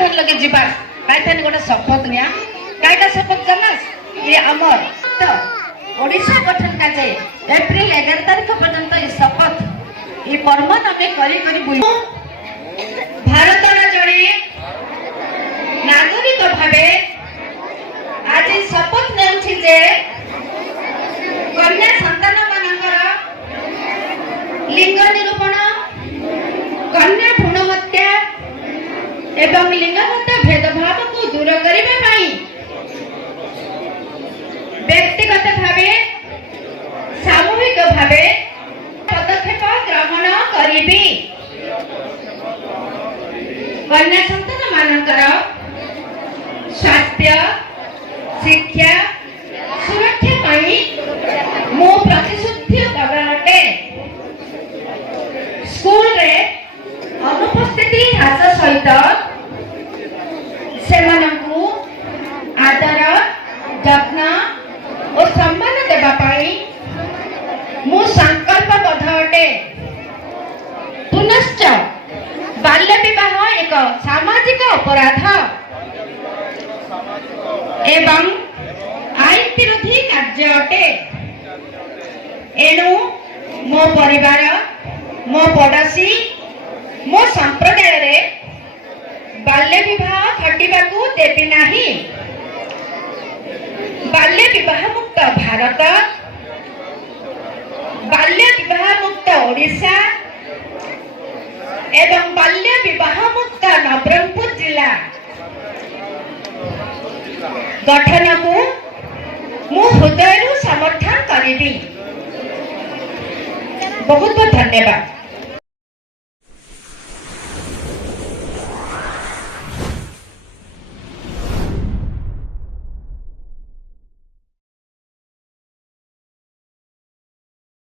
लगे जीवा कायथानी गोटे शपथ निया कायका शपथ जानस ये अमर तो ओडिशा गठन का जाए एप्रिल 11 तारीख पर्यंत ये शपथ ये पर्व नमे करी बुझ भारत जड़े नागरिक भावे आज शपथ नेउछि जे कन्या संतान मानकर लिंग निरूपण कन्या भ्रूण हत्या एवं लिंगगत भेदभाव को दूर करने पाई व्यक्तिगत भावे सामूहिक भावे पदक्षेप ग्रहण करिबी कन्या संतान मानकर स्वास्थ्य शिक्षा सुरक्षा पाई मो प्रतिश्रुति करते स्कूल रे अनुपस्थिति ह्रास सहित सेमानंकु आदर यत्न और सम्मान देबा पाई मु संकल्पबद्ध अटे। पुनश्च बाल्य विवाह एक सामाजिक अपराध एवं आईन विरोधी कार्य अटे। एणु मो परिवार मो पड़ोसी मो संप्रदाय रे बाल्य विवाह घटिबाकू देबी नाही। बाल्य विवाह मुक्त भारत बाल्य विवाह मुक्त ओडिशा एवं बाल्य विवाह मुक्त नवरंगपुर जिला गठन को मु हृदय समर्थन करिबी। बहुत बहुत धन्यवाद।